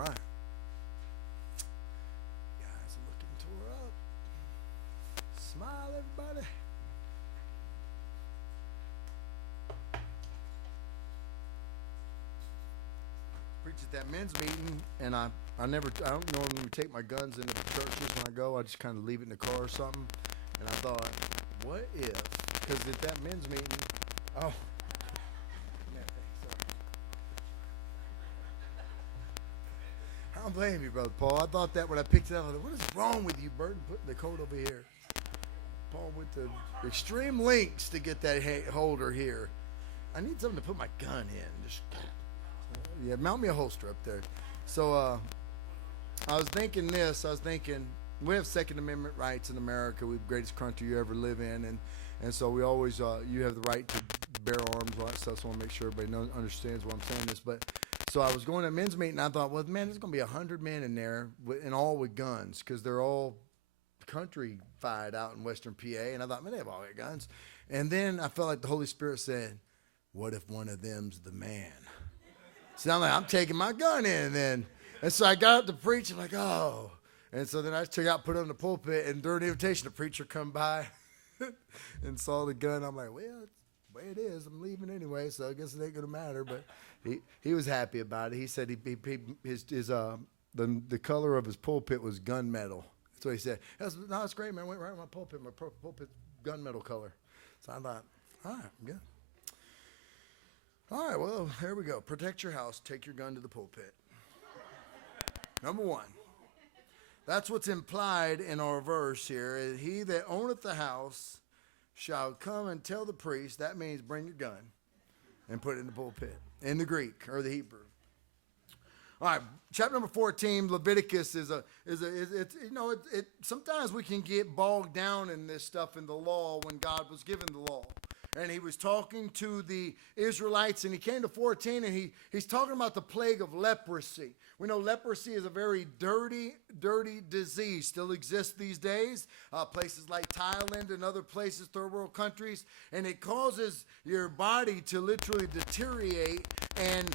right. Guys are looking tore up. Smile, everybody. Preach at that men's meeting, and I don't normally take my guns into the churches when I go. I just kind of leave it in the car or something. And I thought, what if? Because at that men's meeting, oh, yeah, thanks, I don't blame you, Brother Paul. I thought that when I picked it up, I thought, what is wrong with you, Burton, putting the coat over here? Paul went to extreme lengths to get that holder here. I need something to put my gun in. Just yeah, mount me a holster up there. So I was thinking this. I was thinking we have Second Amendment rights in America. We're the greatest country you ever live in, and so we always you have the right to bear arms, all that stuff. So I want to make sure everybody understands why I'm saying this. But so I was going to a men's meeting, and I thought, well, man, there's going to be 100 men in there, and all with guns, because they're all country-fied out in Western PA. And I thought, man, they have all their guns. And then I felt like the Holy Spirit said, what if one of them's the man? So I'm like, I'm taking my gun in then. And so I got up to preach. I'm like, oh. And so then I took out, put it on the pulpit, and during the invitation, the preacher come by and saw the gun. I'm like, well, it's the way it is. I'm leaving anyway, so I guess it ain't going to matter. But he was happy about it. He said the color of his pulpit was gunmetal. That's what he said. No, it's great, man. I went right on my pulpit. My pulpit gunmetal color. So I thought, all right, I'm good. All right, well, here we go. Protect your house. Take your gun to the pulpit. Number one. That's what's implied in our verse here. He that owneth the house shall come and tell the priest. That means bring your gun and put it in the pulpit in the Greek or the Hebrew. All right, chapter number 14, Leviticus sometimes we can get bogged down in this stuff in the law when God was given the law. And he was talking to the Israelites, and he came to 14, and he's talking about the plague of leprosy. We know leprosy is a very dirty disease, still exists these days, places like Thailand and other places, third world countries, and it causes your body to literally deteriorate. And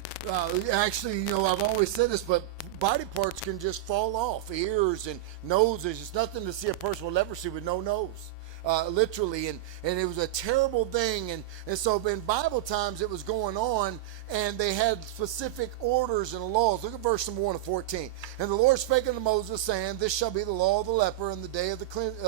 actually, I've always said this, but body parts can just fall off, ears and noses. It's nothing to see a person with leprosy with no nose. Literally, and it was a terrible thing, and so in Bible times it was going on, and they had specific orders and laws. Look at verse number 1 of 14. And the Lord spake unto Moses, saying, This shall be the law of the leper in the day of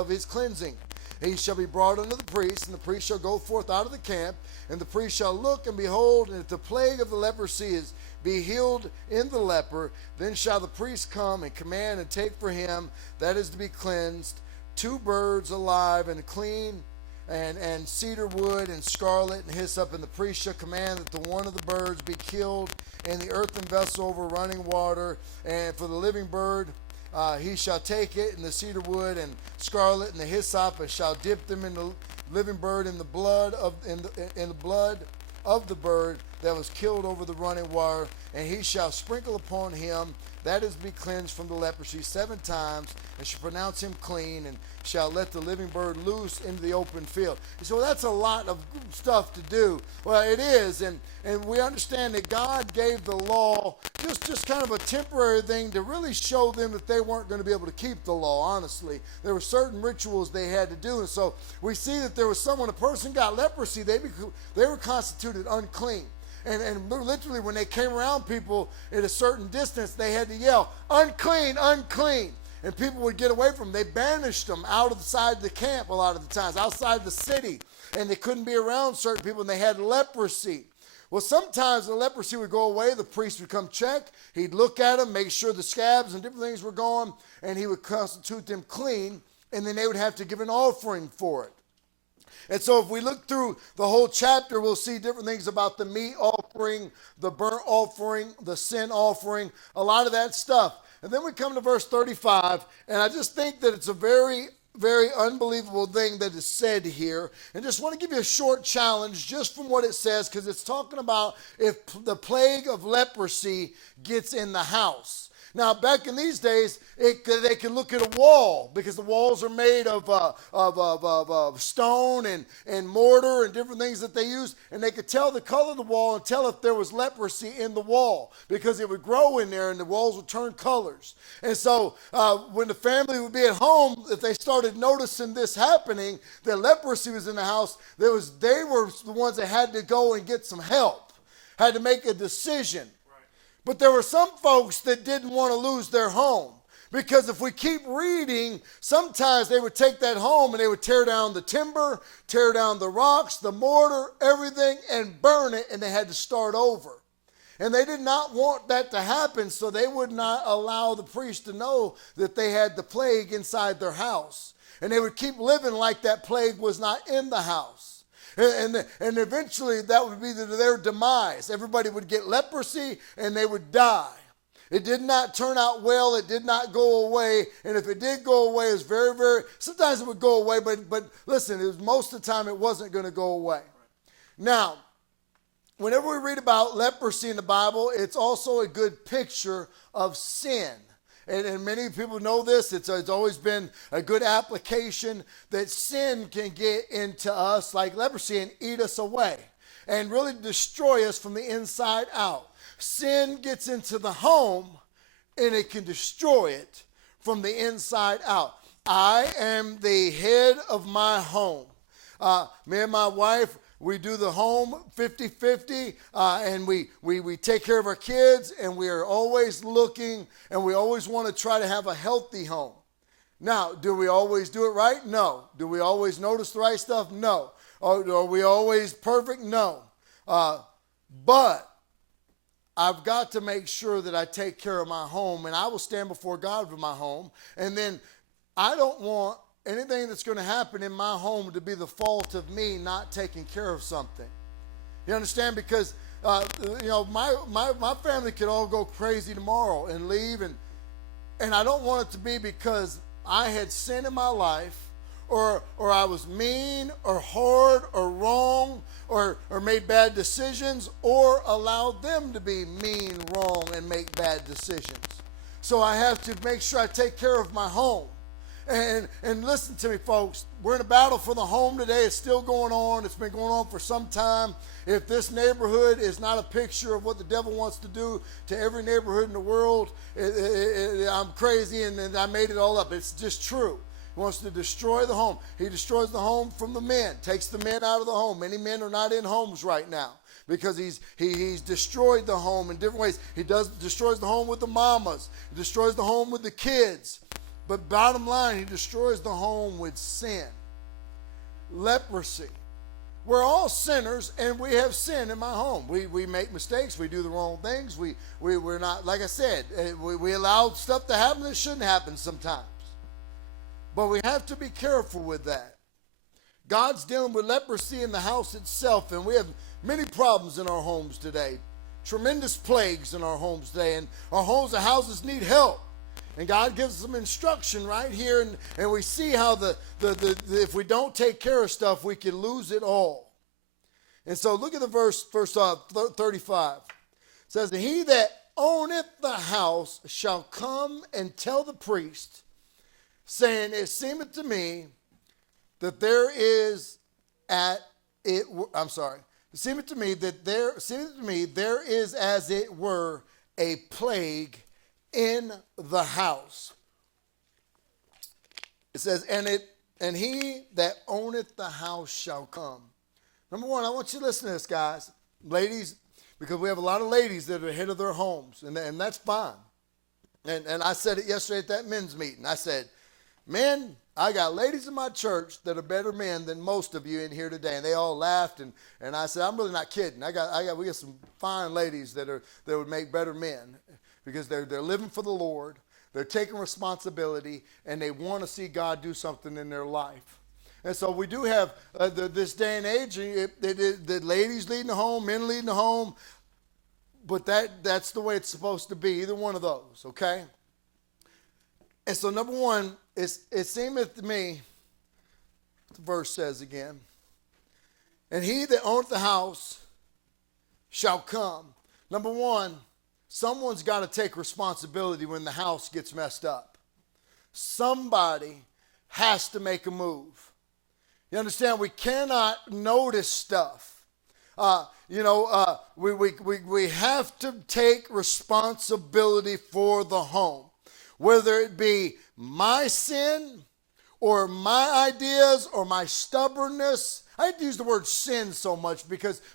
his cleansing. He shall be brought unto the priest, and the priest shall go forth out of the camp, and the priest shall look, and behold, and if the plague of the leprosy be healed in the leper, then shall the priest come and command and take for him that is to be cleansed 2 birds alive and clean, and cedar wood and scarlet and hyssop, and the priest shall command that the one of the birds be killed in the earthen vessel over running water, and for the living bird he shall take it, and the cedar wood and scarlet and the hyssop, and shall dip them in the living bird in the blood of the bird that was killed over the running water, and he shall sprinkle upon him that is to be cleansed from the leprosy 7 times, and shall pronounce him clean, and shall let the living bird loose into the open field. So that's a lot of stuff to do. Well, it is, and we understand that God gave the law just kind of a temporary thing to really show them that they weren't going to be able to keep the law, honestly. There were certain rituals they had to do, and so we see that there was someone, a person got leprosy, they were constituted unclean. And literally when they came around people at a certain distance, they had to yell, unclean, unclean. And people would get away from them. They banished them outside the camp a lot of the times, outside the city. And they couldn't be around certain people, and they had leprosy. Well, sometimes the leprosy would go away. The priest would come check. He'd look at them, make sure the scabs and different things were gone, and he would constitute them clean, and then they would have to give an offering for it. And so if we look through the whole chapter, we'll see different things about the meat offering, the burnt offering, the sin offering, a lot of that stuff. And then we come to verse 35, and I just think that it's a very, very unbelievable thing that is said here. And just want to give you a short challenge just from what it says, because it's talking about if the plague of leprosy gets in the house. Now, back in these days, they can look at a wall because the walls are made of stone and mortar and different things that they use, and they could tell the color of the wall and tell if there was leprosy in the wall because it would grow in there and the walls would turn colors. And so when the family would be at home, if they started noticing this happening, that leprosy was in the house, they were the ones that had to go and get some help, had to make a decision. But there were some folks that didn't want to lose their home, because if we keep reading, sometimes they would take that home and they would tear down the timber, tear down the rocks, the mortar, everything, and burn it, and they had to start over. And they did not want that to happen, so they would not allow the priest to know that they had the plague inside their house. And they would keep living like that plague was not in the house. And eventually that would be their demise. Everybody would get leprosy and they would die. It did not turn out well. It did not go away. And if it did go away, it was very, very, sometimes it would go away, but listen, most of the time it wasn't going to go away. Now, whenever we read about leprosy in the Bible, it's also a good picture of sin. And many people know this. It's always been a good application that sin can get into us like leprosy and eat us away and really destroy us from the inside out. Sin gets into the home and it can destroy it from the inside out. I am the head of my home. Me and my wife, we do the home 50-50, and we take care of our kids, and we are always looking, and we always want to try to have a healthy home. Now, do we always do it right? No. Do we always notice the right stuff? No. Are we always perfect? No. But I've got to make sure that I take care of my home, and I will stand before God with my home, and then I don't want anything that's going to happen in my home to be the fault of me not taking care of something. You understand? Because my family could all go crazy tomorrow and leave, and I don't want it to be because I had sin in my life, or I was mean or hard or wrong or made bad decisions, or allowed them to be mean, wrong, and make bad decisions. So I have to make sure I take care of my home. And listen to me, folks. We're in a battle for the home today. It's still going on. It's been going on for some time. If this neighborhood is not a picture of what the devil wants to do to every neighborhood in the world, I'm crazy and I made it all up. It's just true. He wants to destroy the home. He destroys the home from the men, takes the men out of the home. Many men are not in homes right now because he's destroyed the home in different ways. He destroys the home with the mamas. He destroys the home with the kids. But bottom line, he destroys the home with sin. Leprosy. We're all sinners, and we have sin in my home. We make mistakes. We do the wrong things. We're not, like I said, we allow stuff to happen that shouldn't happen sometimes. But we have to be careful with that. God's dealing with leprosy in the house itself, and we have many problems in our homes today. Tremendous plagues in our homes today, and our homes and houses need help. And God gives some instruction right here, and we see how if we don't take care of stuff, we can lose it all. And so look at the verse 35. It says, "He that owneth the house shall come and tell the priest, saying, It seemeth to me that there is there is as it were a plague in the house." It says, and he that owneth the house shall come. Number one, I want you to listen to this, guys. Ladies, because we have a lot of ladies that are ahead of their homes, and that's fine. And I said it yesterday at that men's meeting. I said, men, I got ladies in my church that are better men than most of you in here today. And they all laughed, and I said, I'm really not kidding. We got some fine ladies that would make better men, because they're living for the Lord, they're taking responsibility, and they want to see God do something in their life. And so we do have this day and age, the ladies leading the home, men leading the home, but that's the way it's supposed to be, either one of those, okay? And so number one, it seemeth to me, the verse says again, and he that owneth the house shall come. Number one, someone's got to take responsibility when the house gets messed up. Somebody has to make a move. You understand? We cannot notice stuff. We have to take responsibility for the home, whether it be my sin or my ideas or my stubbornness. I hate to use the word sin so much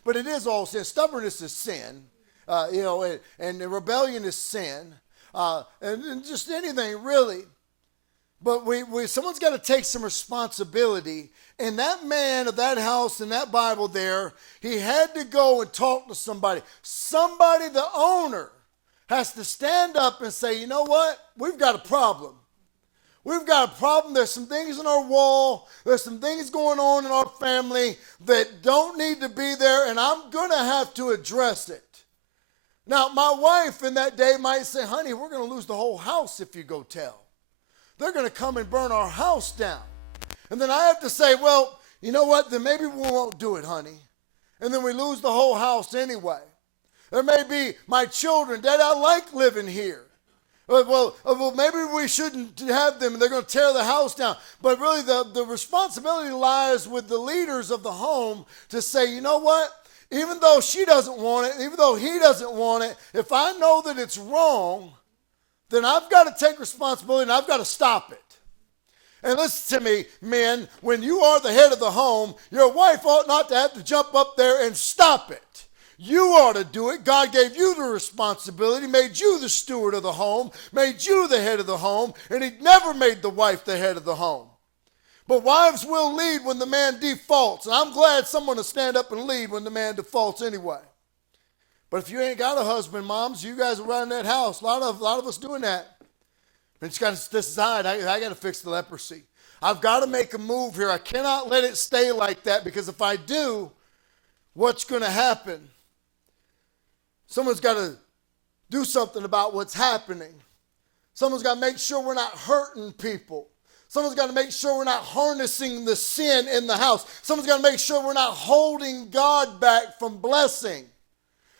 but it is all sin. Stubbornness is sin, and rebellion is sin, and just anything really. But someone's got to take some responsibility. And that man of that house in that Bible there, he had to go and talk to somebody. Somebody, the owner, has to stand up and say, you know what? We've got a problem. We've got a problem. There's some things in our wall. There's some things going on in our family that don't need to be there, and I'm going to have to address it. Now, my wife in that day might say, honey, we're going to lose the whole house if you go tell. They're going to come and burn our house down. And then I have to say, well, you know what? Then maybe we won't do it, honey. And then we lose the whole house anyway. There may be my children. Dad, I like living here. Well, maybe we shouldn't have them. They're going to tear the house down. But really the responsibility lies with the leaders of the home to say, you know what? Even though she doesn't want it, even though he doesn't want it, if I know that it's wrong, then I've got to take responsibility and I've got to stop it. And listen to me, men, when you are the head of the home, your wife ought not to have to jump up there and stop it. You ought to do it. God gave you the responsibility, made you the steward of the home, made you the head of the home, and he never made the wife the head of the home. But wives will lead when the man defaults. And I'm glad someone will stand up and lead when the man defaults anyway. But if you ain't got a husband, moms, you guys are running that house. A lot of us doing that. And it's got to decide, I got to fix the leprosy. I've got to make a move here. I cannot let it stay like that, because if I do, what's going to happen? Someone's got to do something about what's happening. Someone's got to make sure we're not hurting people. Someone's got to make sure we're not harnessing the sin in the house. Someone's got to make sure we're not holding God back from blessing.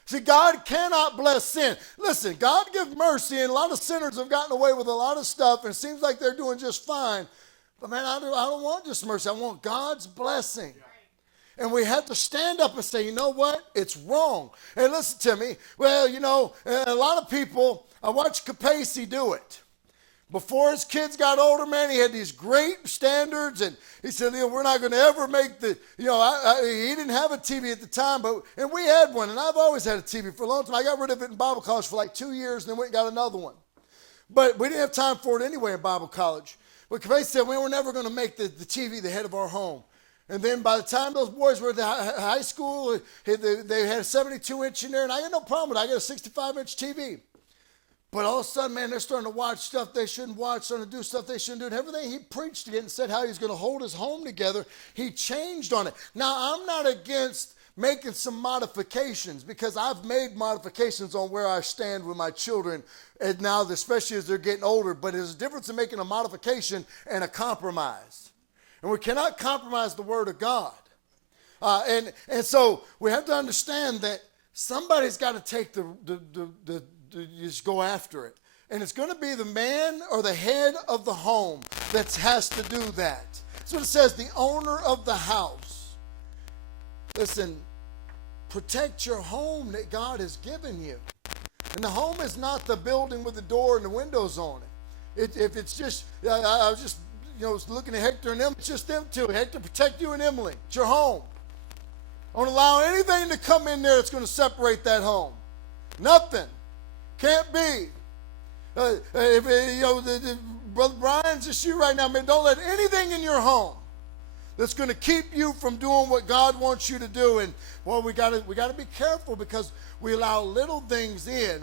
See, God cannot bless sin. Listen, God gives mercy, and a lot of sinners have gotten away with a lot of stuff, and it seems like they're doing just fine. But man, I don't want just mercy. I want God's blessing. And we have to stand up and say, you know what? It's wrong. And listen to me. Well, a lot of people, I watched Capacey do it. Before his kids got older, man, he had these great standards, and he said, we're not going to ever make the, he didn't have a TV at the time, and we had one, and I've always had a TV for a long time. I got rid of it in Bible college for like 2 years, and then went and got another one. But we didn't have time for it anyway in Bible college. But Capacey said, we were never going to make the TV the head of our home. And then by the time those boys were at high school, they had a 72-inch in there, and I had no problem with it. I got a 65-inch TV. But all of a sudden, man, they're starting to watch stuff they shouldn't watch, starting to do stuff they shouldn't do. And everything he preached again and said how he's going to hold his home together, he changed on it. Now, I'm not against making some modifications, because I've made modifications on where I stand with my children, and now, especially as they're getting older. But there's a difference in making a modification and a compromise. And we cannot compromise the Word of God. And so we have to understand that somebody's got to take just go after it. And it's going to be the man or the head of the home that has to do that. That's what it says, the owner of the house. Listen, protect your home that God has given you. And the home is not the building with the door and the windows on it. If it's just, I was just, looking at Hector and Emily, it's just them two. Hector, protect you and Emily. It's your home. Don't allow anything to come in there that's going to separate that home. Nothing. Can't be. Brother Brian's just you right now, man. Don't let anything in your home that's going to keep you from doing what God wants you to do. And well, we got to be careful, because we allow little things in,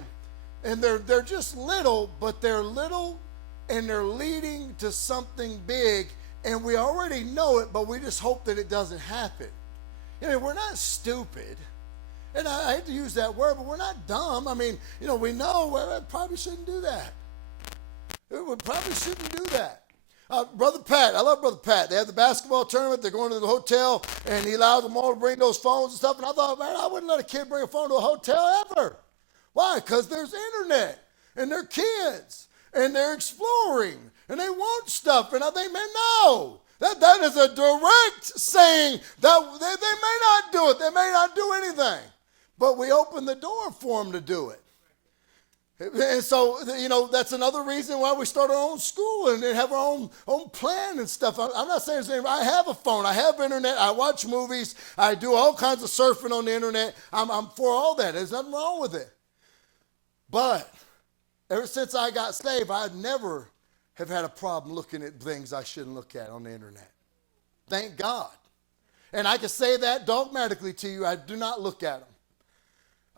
and they're just little, but they're little, and they're leading to something big, and we already know it, but we just hope that it doesn't happen. We're not stupid. And I hate to use that word, but we're not dumb. I mean, we know we probably shouldn't do that. We probably shouldn't do that. Brother Pat, I love Brother Pat. They have the basketball tournament. They're going to the hotel, and he allows them all to bring those phones and stuff. And I thought, man, I wouldn't let a kid bring a phone to a hotel ever. Why? Because there's internet, and they're kids, and they're exploring, and they want stuff. And I think, man, no. That is a direct saying that they may not do it. They may not do anything. But we open the door for them to do it. And so, that's another reason why we start our own school and have our own plan and stuff. I'm not saying it's I have a phone. I have internet. I watch movies. I do all kinds of surfing on the internet. I'm for all that. There's nothing wrong with it. But ever since I got saved, I never have had a problem looking at things I shouldn't look at on the internet. Thank God. And I can say that dogmatically to you. I do not look at them.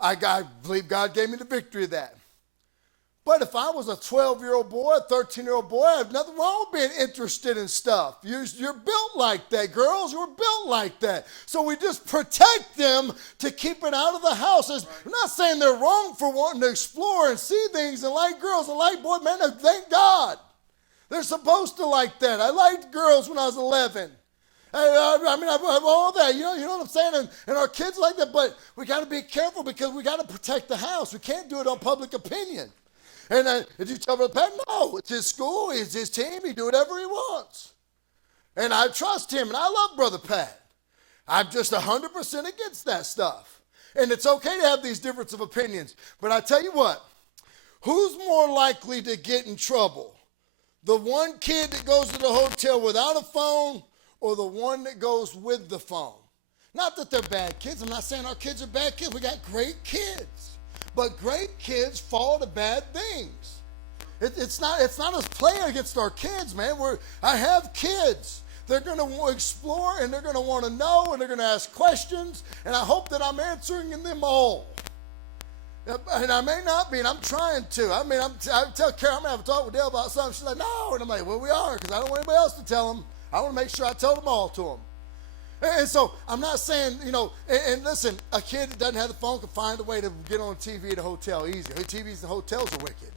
I believe God gave me the victory of that. But if I was a 12-year-old boy, a 13-year-old boy, I have nothing wrong with being interested in stuff. You're built like that. Girls, you're built like that. So we just protect them to keep it out of the house. I'm not saying they're wrong for wanting to explore and see things and like girls and like boys. Man, thank God. They're supposed to like that. I liked girls when I was 11. I have all that. You know what I'm saying? And our kids like that. But we got to be careful because we got to protect the house. We can't do it on public opinion. And did you tell Brother Pat? No, it's his school, it's his team, he do whatever he wants. And I trust him, and I love Brother Pat. I'm just 100% against that stuff. And it's okay to have these difference of opinions. But I tell you what, who's more likely to get in trouble? The one kid that goes to the hotel without a phone or the one that goes with the phone? Not that they're bad kids. I'm not saying our kids are bad kids. We got great kids. But great kids fall to bad things. It's not us playing against our kids, man. I have kids. They're going to explore, and they're going to want to know, and they're going to ask questions, and I hope that I'm answering them all. And I may not be, and I'm trying to. I tell Carol, I'm going to have a talk with Dale about something. She's like, no. And I'm like, well, we are, because I don't want anybody else to tell them. I want to make sure I tell them all to them. And so I'm not saying, and listen, a kid that doesn't have the phone can find a way to get on TV at a hotel easy. TVs and hotels are wicked.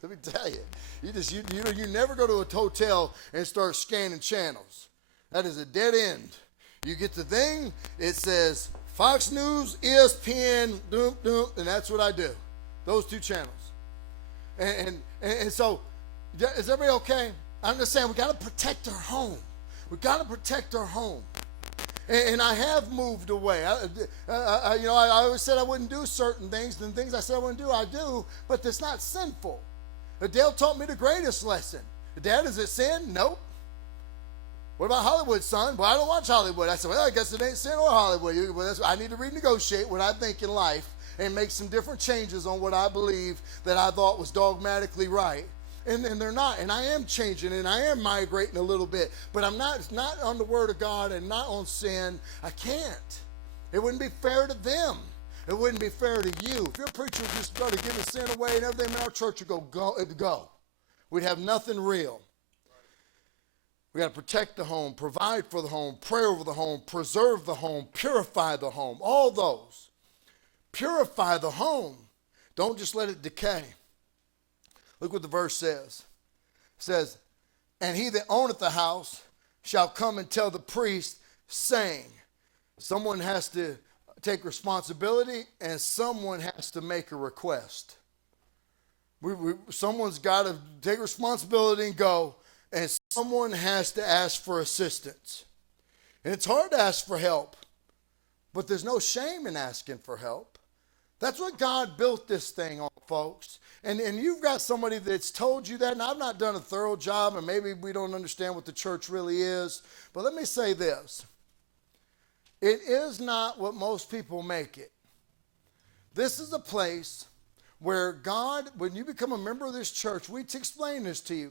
Let me tell you. You never go to a hotel and start scanning channels. That is a dead end. You get the thing, it says Fox News, ESPN, and that's what I do. Those two channels. And so, is everybody okay? I'm just saying we got to protect our home. We got to protect our home. And I have moved away. I always said I wouldn't do certain things. And things I said I wouldn't do, I do. But it's not sinful. Adele taught me the greatest lesson. Dad, is it sin? Nope. What about Hollywood, son? Well, I don't watch Hollywood. I said, well, I guess it ain't sin or Hollywood. I need to renegotiate what I think in life and make some different changes on what I believe that I thought was dogmatically right. And they're not, and I am changing, and I am migrating a little bit, but I'm not on the Word of God and not on sin. I can't. It wouldn't be fair to them. It wouldn't be fair to you. If your preacher just started giving sin away and everything in our church would go. We'd have nothing real. We got to protect the home, provide for the home, pray over the home, preserve the home, purify the home, all those. Purify the home. Don't just let it decay. Look what the verse says. It says, and he that owneth the house shall come and tell the priest, saying, someone has to take responsibility and someone has to make a request. Someone's got to take responsibility and go, and someone has to ask for assistance. And it's hard to ask for help, but there's no shame in asking for help. That's what God built this thing on, folks. And you've got somebody that's told you that, and I've not done a thorough job, and maybe we don't understand what the church really is. But let me say this. It is not what most people make it. This is a place where God, when you become a member of this church, we explain this to you.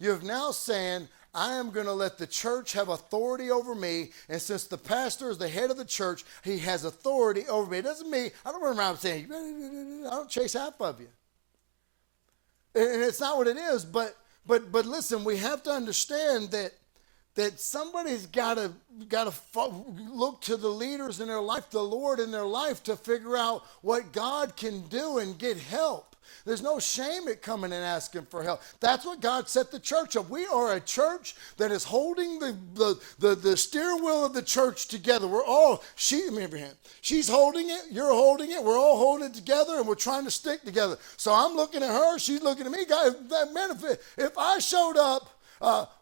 You have now saying, I am going to let the church have authority over me, and since the pastor is the head of the church, he has authority over me. It doesn't mean, I don't run around saying, I don't chase half of you. And it's not what it is, but listen, we have to understand that somebody's got to look to the leaders in their life, the Lord in their life, to figure out what God can do and get help. There's no shame at coming and asking for help. That's what God set the church up. We are a church that is holding the steering wheel of the church together. We're all, let me have your hand. She's holding it, you're holding it, we're all holding it together, and we're trying to stick together. So I'm looking at her, she's looking at me. God, man, if I showed up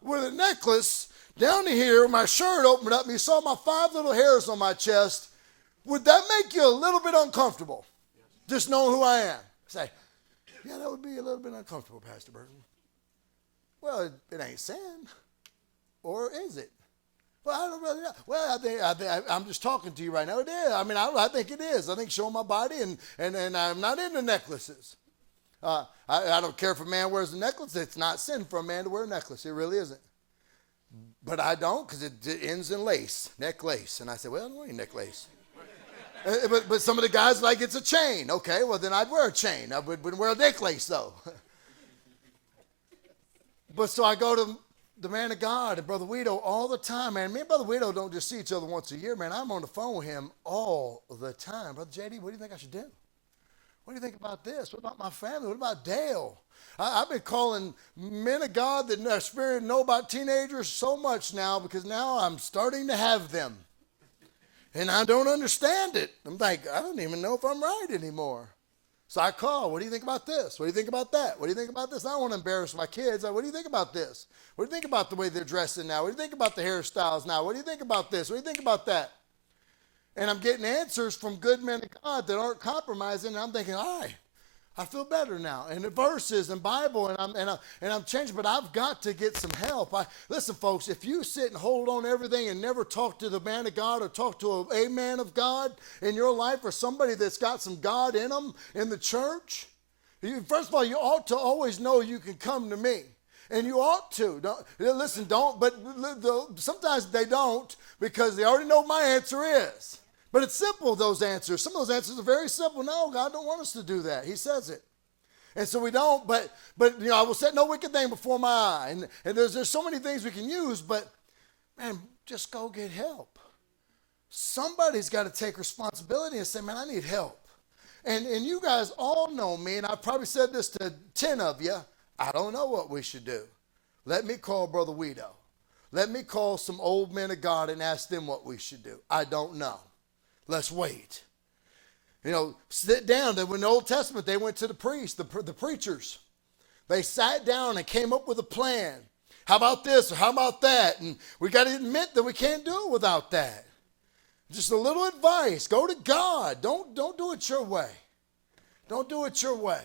with a necklace down to here, my shirt opened up, and you saw my 5 little hairs on my chest, would that make you a little bit uncomfortable? Just knowing who I am. Say, yeah, that would be a little bit uncomfortable, Pastor Burton. Well, it ain't sin. Or is it? Well, I don't really know. Well, I'm just talking to you right now. It is. I mean, I think it is. I think showing my body, and I'm not into necklaces. I don't care if a man wears a necklace. It's not sin for a man to wear a necklace. It really isn't. But I don't, because it ends in lace, neck lace. And I said, well, I don't want any neck lace. But some of the guys like it's a chain. Okay, well, then I'd wear a chain. I wouldn't wear a necklace, though. But so I go to the man of God and Brother Guido all the time, man. Me and Brother Guido don't just see each other once a year, man. I'm on the phone with him all the time. Brother JD, what do you think I should do? What do you think about this? What about my family? What about Dale? I've been calling men of God that are spirit know about teenagers so much now because now I'm starting to have them. And I don't understand it. I'm like, I don't even know if I'm right anymore. So I call, what do you think about this? What do you think about that? What do you think about this? I don't want to embarrass my kids. What do you think about this? What do you think about the way they're dressing now? What do you think about the hairstyles now? What do you think about this? What do you think about that? And I'm getting answers from good men of God that aren't compromising. And I'm thinking, all right, I feel better now. And the verses and Bible, and I'm changing, but I've got to get some help. Listen, folks, if you sit and hold on to everything and never talk to the man of God or talk to a man of God in your life or somebody that's got some God in them in the church, first of all, you ought to always know you can come to me. And you ought to. But sometimes they don't because they already know what my answer is. But it's simple, those answers. Some of those answers are very simple. No, God don't want us to do that. He says it. And so we don't, but I will set no wicked thing before my eye. And there's so many things we can use, but man, just go get help. Somebody's got to take responsibility and say, man, I need help. And you guys all know me, and I've probably said this to 10 of you. I don't know what we should do. Let me call Brother Guido. Let me call some old men of God and ask them what we should do. I don't know. Let's wait. Sit down. In the Old Testament, they went to the priests, the preachers. They sat down and came up with a plan. How about this or how about that? And we got to admit that we can't do it without that. Just a little advice. Go to God. Don't do it your way. Don't do it your way.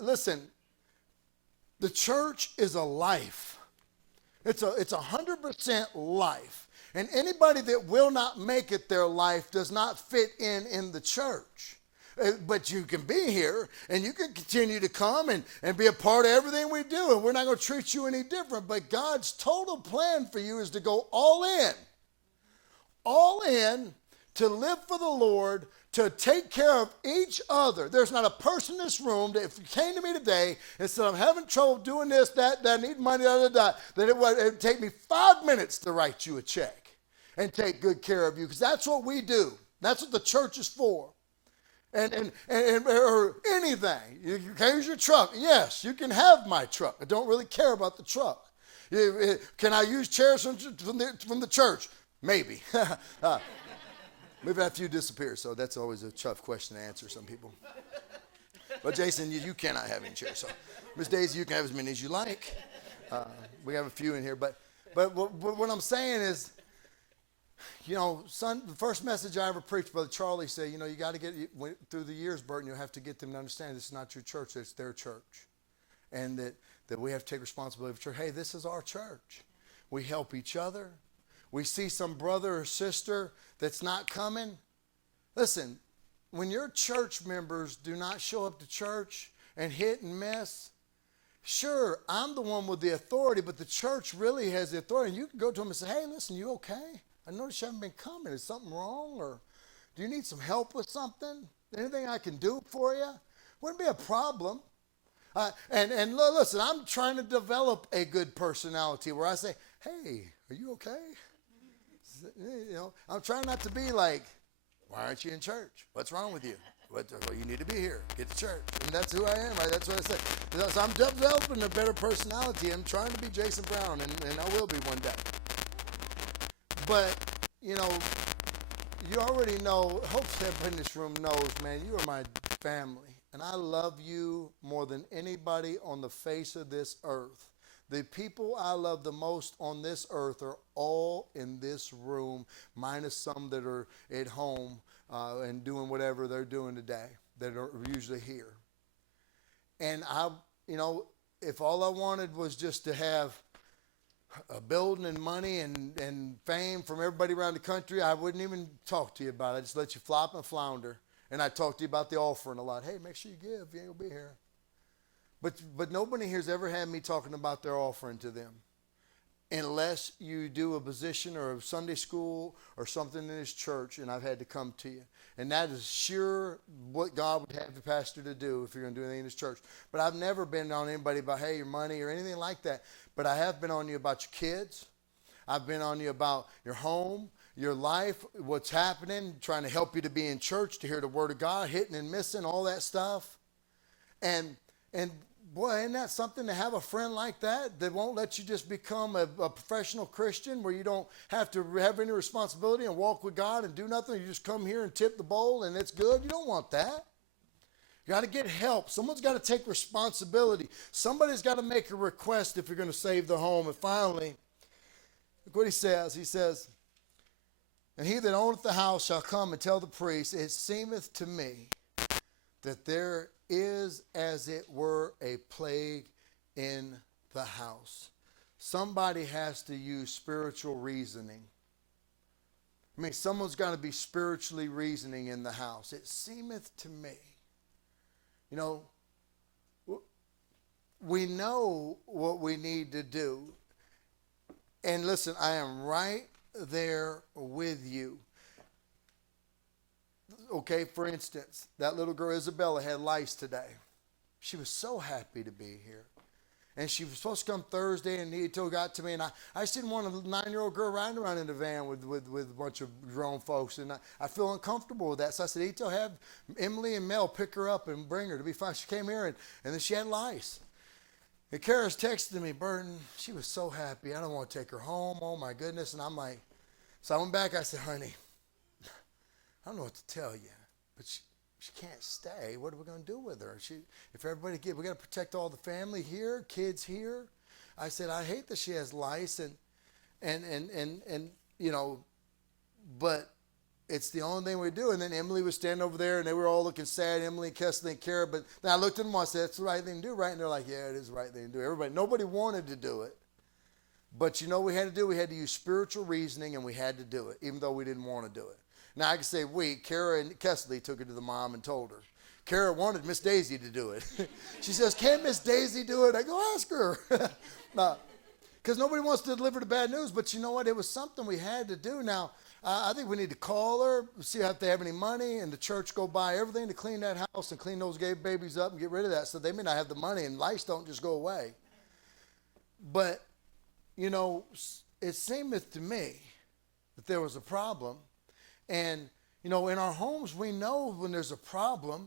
Listen, the church is a life. It's 100% life. And anybody that will not make it their life does not fit in the church. But you can be here, and you can continue to come and be a part of everything we do, and we're not going to treat you any different. But God's total plan for you is to go all in to live for the Lord, to take care of each other. There's not a person in this room that if you came to me today and said, I'm having trouble doing this, that, I need money, that it would take me 5 minutes to write you a check and take good care of you, because that's what we do. That's what the church is for. Or anything. You can use your truck. Yes, you can have my truck. I don't really care about the truck. Can I use chairs from the church? Maybe. We've had a few disappear, so that's always a tough question to answer some people. But Jason, you cannot have any chairs. So Miss Daisy, you can have as many as you like. We have a few in here. But what I'm saying is, son, the first message I ever preached, Brother Charlie said, you got to get through the years, Burton, you have to get them to understand this is not your church, it's their church. And that we have to take responsibility for church. Hey, this is our church. We help each other. We see some brother or sister that's not coming. Listen, when your church members do not show up to church and hit and miss, sure, I'm the one with the authority, but the church really has the authority. And you can go to them and say, hey, listen, you okay? I noticed you haven't been coming. Is something wrong? Or do you need some help with something? Anything I can do for you? Wouldn't be a problem. And listen, I'm trying to develop a good personality where I say, hey, are you okay? I'm trying not to be like, why aren't you in church? What's wrong with you? Well, you need to be here. Get to church. And that's who I am. Right? That's what I say. So I'm developing a better personality. I'm trying to be Jason Brown, and I will be one day. But, you know, you already know, hope everybody in this room knows, man, you are my family. And I love you more than anybody on the face of this earth. The people I love the most on this earth are all in this room, minus some that are at home and doing whatever they're doing today, that are usually here. And I, you know, if all I wanted was just to have a building and money and fame from everybody around the country, I wouldn't even talk to you about it. I'd just let you flop and flounder. And I'd talk to you about the offering a lot. Hey, make sure you give. You ain't going to be here. But nobody here's ever had me talking about their offering to them, unless you do a position or a Sunday school or something in this church, and I've had to come to you. And that is sure what God would have the pastor to do if you're going to do anything in this church. But I've never been on anybody about, hey, your money or anything like that. But I have been on you about your kids. I've been on you about your home, your life, what's happening, trying to help you to be in church, to hear the word of God, hitting and missing, all that stuff. And boy, isn't that something to have a friend like that won't let you just become a professional Christian where you don't have to have any responsibility and walk with God and do nothing. You just come here and tip the bowl and it's good. You don't want that. You got to get help. Someone's got to take responsibility. Somebody's got to make a request if you're going to save the home. And finally, look what he says. He says, and he that owneth the house shall come and tell the priest, it seemeth to me that there is, as it were, a plague in the house. Somebody has to use spiritual reasoning. I mean, someone's got to be spiritually reasoning in the house. It seemeth to me. You know, we know what we need to do. And listen, I am right there with you. Okay, for instance, that little girl Isabella had lice today. She was so happy to be here. And she was supposed to come Thursday, and he got to me, and I just didn't want a 9-year-old girl riding around in the van with a bunch of grown folks, and I feel uncomfortable with that. So I said, Ito, have Emily and Mel pick her up and bring her to be fine. She came here, and then she had lice. And Kara's texted me, Burton, she was so happy. I don't want to take her home. Oh, my goodness. And I'm like, so I went back. I said, honey, I don't know what to tell you, but she can't stay. What are we going to do with her? If everybody we got to protect all the family here, kids here. I said, I hate that she has lice and you know, but it's the only thing we do. And then Emily was standing over there, and they were all looking sad, Emily, Kesley, and Kara. But then I looked at them and I said, that's the right thing to do, right? And they're like, yeah, it is the right thing to do. Nobody wanted to do it. But you know what we had to do? We had to use spiritual reasoning, and we had to do it, even though we didn't want to do it. Now, I can say Kara and Kesley took her to the mom and told her. Kara wanted Miss Daisy to do it. She says, can't Miss Daisy do it? I go, ask her. Because nobody wants to deliver the bad news, but you know what? It was something we had to do. Now, I think we need to call her, see if they have any money, and the church go buy everything to clean that house and clean those gay babies up and get rid of that. So they may not have the money, and lice don't just go away. But, you know, it seemeth to me that there was a problem. And, you know, in our homes, we know when there's a problem.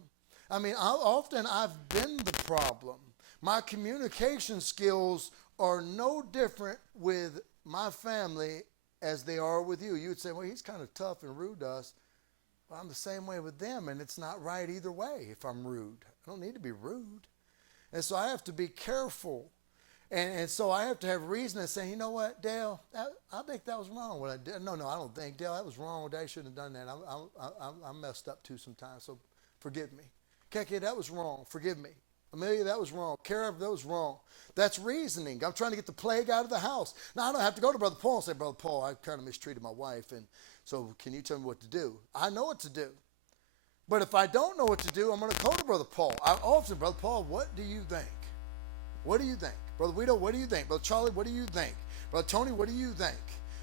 I mean, often I've been the problem. My communication skills are no different with my family as they are with you. You would say, well, he's kind of tough and rude to us. Well, I'm the same way with them, and it's not right either way if I'm rude. I don't need to be rude. And so I have to be careful. And so I have to have reason to say, you know what, Dale, I think that was wrong what I did. No, I don't think, Dale, that was wrong. Dad shouldn't have done that. I messed up too sometimes, so forgive me. Keke, that was wrong. Forgive me. Amelia, that was wrong. Kara, that was wrong. That's reasoning. I'm trying to get the plague out of the house. Now, I don't have to go to Brother Paul and say, Brother Paul, I kind of mistreated my wife, and so can you tell me what to do? I know what to do. But if I don't know what to do, I'm going to go to Brother Paul. I often, Brother Paul, what do you think? What do you think? Brother Guido, what do you think? Brother Charlie, what do you think? Brother Tony, what do you think?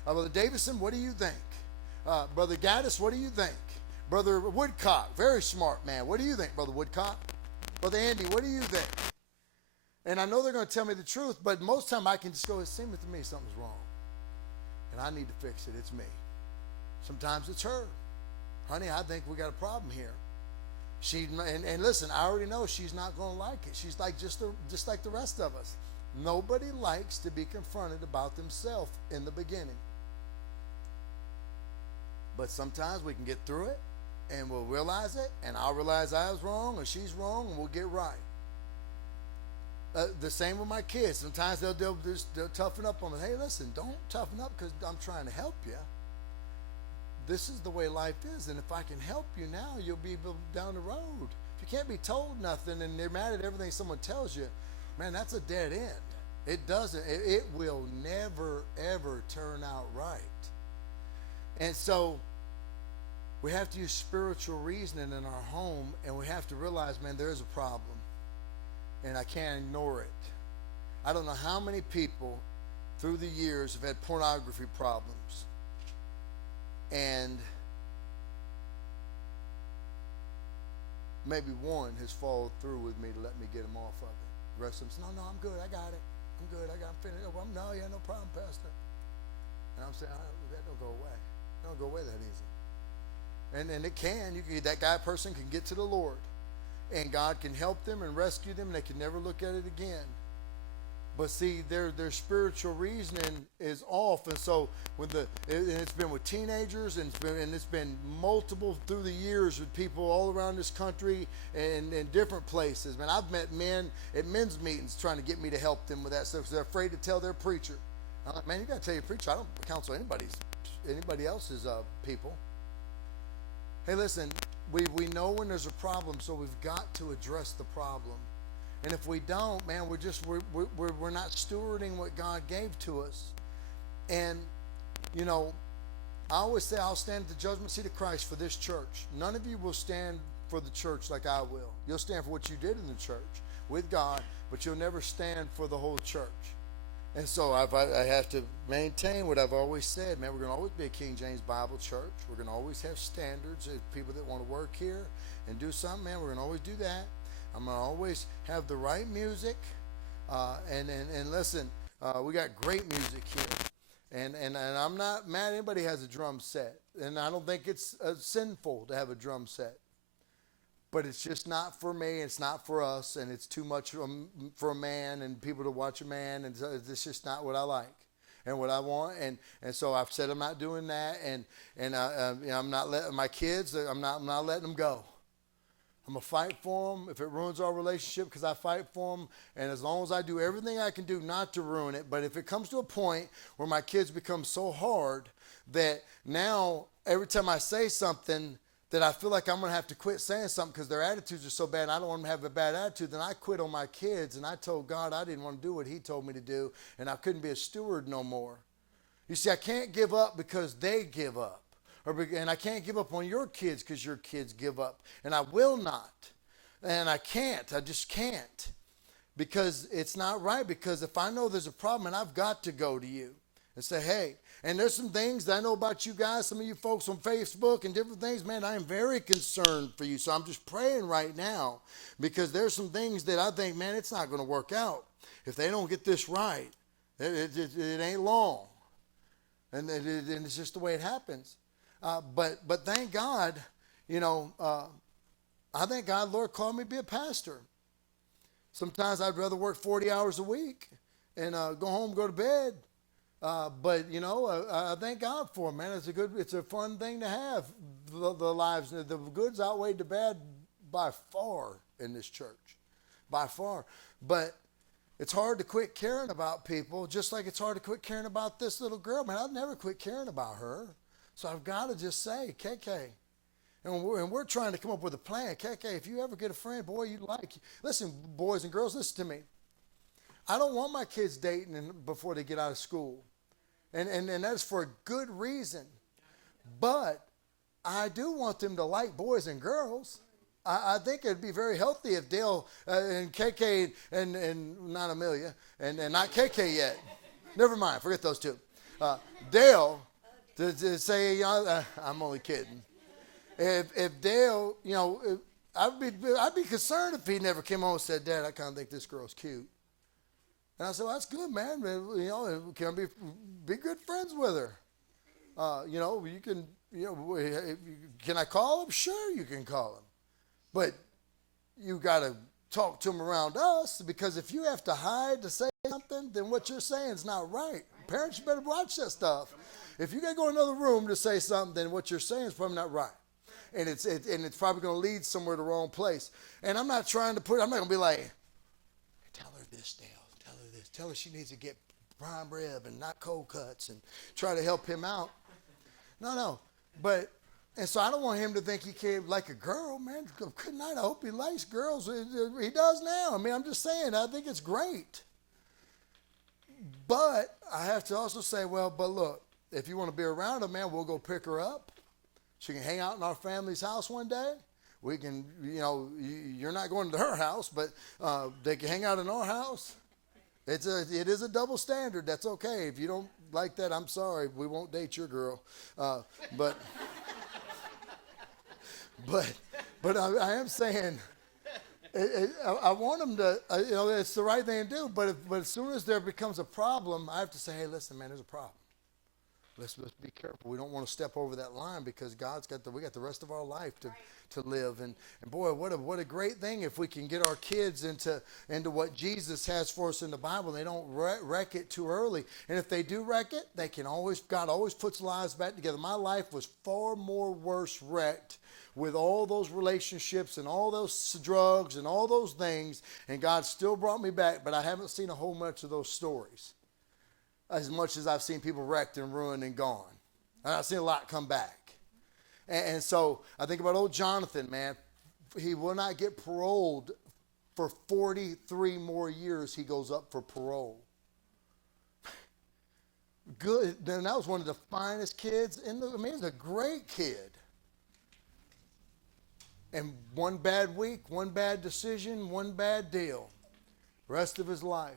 Brother Davison, what do you think? Brother Gaddis, what do you think? Brother Woodcock, very smart man. What do you think, Brother Woodcock? Brother Andy, what do you think? And I know they're going to tell me the truth, but most of the time I can just go, it seems to me something's wrong. And I need to fix it. It's me. Sometimes it's her. Honey, I think we got a problem here. And listen, I already know she's not going to like it. She's like just like the rest of us. Nobody likes to be confronted about themselves in the beginning. But sometimes we can get through it, and we'll realize it, and I'll realize I was wrong, or she's wrong, and we'll get right. The same with my kids. Sometimes they'll toughen up on me. Hey, listen, don't toughen up because I'm trying to help you. This is the way life is, and if I can help you now, you'll be down the road. If you can't be told nothing and they're mad at everything someone tells you, man, that's a dead end. It doesn't. It will never, ever turn out right. And so we have to use spiritual reasoning in our home, and we have to realize, man, there's a problem, and I can't ignore it. I don't know how many people through the years have had pornography problems, and maybe one has followed through with me to let me get him off of it. The rest of them say, no, I'm good, I got it. I'm good, I'm finished. Well, no, yeah, no problem, Pastor. And I'm saying, that don't go away. It don't go away that easy. And it can. That person can get to the Lord, and God can help them and rescue them, and they can never look at it again. But see, their spiritual reasoning is off, and so it's been with teenagers, and it's been multiple through the years with people all around this country and in different places. Man, I've met men at men's meetings trying to get me to help them with that stuff because they're afraid to tell their preacher. I'm like, man, you got to tell your preacher. I don't counsel anybody else's people. Hey, listen, we know when there's a problem, so we've got to address the problem. And if we don't, man, we're not stewarding what God gave to us. And, you know, I always say I'll stand at the judgment seat of Christ for this church. None of you will stand for the church like I will. You'll stand for what you did in the church with God, but you'll never stand for the whole church. And so I have to maintain what I've always said, man. We're going to always be a King James Bible church. We're going to always have standards of people that want to work here and do something, man. We're going to always do that. I'm going to always have the right music. And listen, we got great music here. And I'm not mad anybody has a drum set. And I don't think it's sinful to have a drum set. But it's just not for me. It's not for us. And it's too much for a man and people to watch a man. And so it's just not what I like and what I want. And so I've said I'm not doing that. And I'm not letting my kids, I'm not letting them go. I'm going to fight for them if it ruins our relationship because I fight for them. And as long as I do everything I can do not to ruin it. But if it comes to a point where my kids become so hard that now every time I say something that I feel like I'm going to have to quit saying something because their attitudes are so bad and I don't want them to have a bad attitude, then I quit on my kids. And I told God I didn't want to do what he told me to do. And I couldn't be a steward no more. You see, I can't give up because they give up. And I can't give up on your kids because your kids give up. And I will not. And I can't. I just can't. Because it's not right. Because if I know there's a problem, and I've got to go to you and say, hey, and there's some things that I know about you guys, some of you folks on Facebook and different things, man, I am very concerned for you. So I'm just praying right now because there's some things that I think, man, it's not going to work out. If they don't get this right, it ain't long. And it's just the way it happens. But thank God, you know, I thank God, Lord called me to be a pastor. Sometimes I'd rather work 40 hours a week and go home, go to bed. But you know, I thank God for it, man. It's a fun thing to have. The lives, the goods outweigh the bad by far in this church, by far. But it's hard to quit caring about people, just like it's hard to quit caring about this little girl, man. I've never quit caring about her. So I've got to just say, KK, and we're trying to come up with a plan. KK, if you ever get a friend, boy, you like, listen, boys and girls, listen to me. I don't want my kids dating before they get out of school. And that is for a good reason. But I do want them to like boys and girls. I think it'd be very healthy if Dale and KK and not Amelia and not KK yet. Never mind, forget those two. Dale... To say, I'm only kidding. If Dale, you know, I'd be concerned if he never came home and said, Dad, I kind of think this girl's cute. And I said, well, that's good, man. You know, can be good friends with her. You know, you can, you know, can I call him? Sure, you can call him. But you got to talk to them around us, because if you have to hide to say something, then what you're saying is not right. Parents, you better watch that stuff. If you got to go in another room to say something, then what you're saying is probably not right. And it's probably going to lead somewhere to the wrong place. And I'm not going to be like, tell her this, Dale. Tell her this. Tell her she needs to get prime rib and not cold cuts, and try to help him out. No. And so I don't want him to think he can't like a girl, man. Good night. I hope he likes girls. He does now. I mean, I'm just saying, I think it's great. But I have to also say, but look, if you want to be around her, man, we'll go pick her up. She can hang out in our family's house one day. We can, you're not going to her house, but they can hang out in our house. It is a double standard. That's okay. If you don't like that, I'm sorry. We won't date your girl. But I am saying, I want them to, it's the right thing to do. But as soon as there becomes a problem, I have to say, hey, listen, man, there's a problem. Let's be careful. We don't want to step over that line, because we got the rest of our life to live. And boy, what a great thing if we can get our kids into what Jesus has for us in the Bible. They don't wreck it too early. And if they do wreck it, God always puts lives back together. My life was far more worse wrecked with all those relationships and all those drugs and all those things, and God still brought me back. But I haven't seen a whole bunch of those stories as much as I've seen people wrecked and ruined and gone. And I've seen a lot come back. And so I think about old Jonathan, man. He will not get paroled for 43 more years. He goes up for parole. Good. Then that was one of the finest kids he's a great kid. And one bad week, one bad decision, one bad deal. Rest of his life.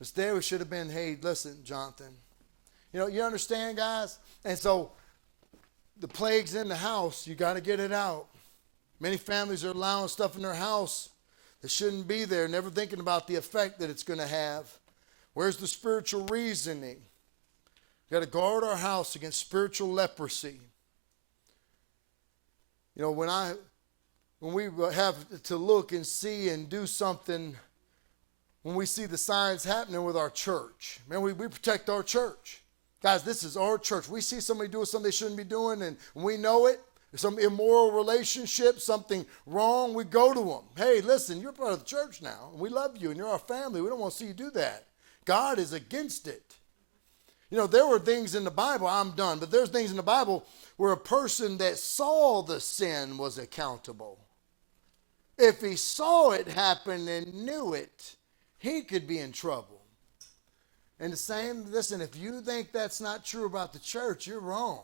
Instead, we should have been, hey, listen, Jonathan. You understand, guys? And so the plague's in the house. You got to get it out. Many families are allowing stuff in their house that shouldn't be there, never thinking about the effect that it's going to have. Where's the spiritual reasoning? We've got to guard our house against spiritual leprosy. When we have to look and see and do something, when we see the signs happening with our church, man, we protect our church. Guys, this is our church. We see somebody doing something they shouldn't be doing, and we know it. Some immoral relationship, something wrong, we go to them. Hey, listen, you're part of the church now. We love you, and you're our family. We don't want to see you do that. God is against it. There were things in the Bible, I'm done, but there's things in the Bible where a person that saw the sin was accountable. If he saw it happen and knew it, he could be in trouble. And the same, listen, if you think that's not true about the church, you're wrong.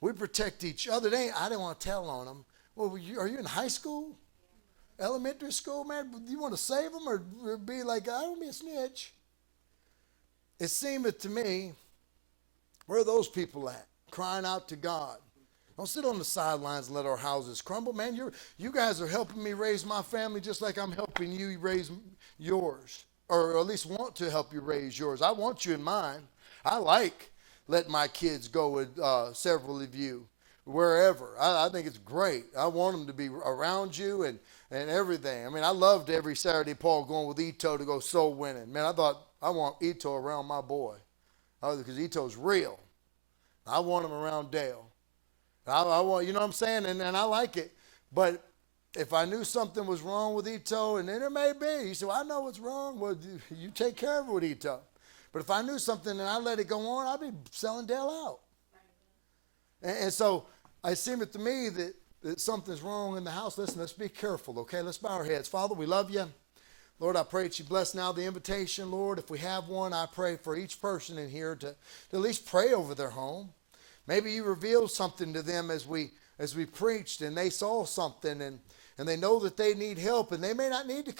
We protect each other. I didn't want to tell on them. Well, are you in high school? Elementary school, man? You want to save them or be like, I don't be a snitch? It seemeth to me, where are those people at? Crying out to God. Don't sit on the sidelines and let our houses crumble. Man, you guys are helping me raise my family just like I'm helping you raise yours. Or at least want to help you raise yours. I want you in mine. I like letting my kids go with several of you wherever. I think it's great. I want them to be around you and everything. I mean, I loved every Saturday Paul going with Ito to go soul winning. Man, I thought I want Ito around my boy because Ito's real. I want him around Dale. I want, you know what I'm saying? And I like it. But if I knew something was wrong with Ito, and then it may be, you say, well, I know what's wrong. Well, you take care of it with Ito. But if I knew something and I let it go on, I'd be selling Dale out. And so it seemed to me that something's wrong in the house. Listen, let's be careful, okay? Let's bow our heads. Father, we love you. Lord, I pray that you bless now the invitation. Lord, if we have one, I pray for each person in here to at least pray over their home. Maybe you revealed something to them as we preached, and they saw something, and they know that they need help, and they may not need to come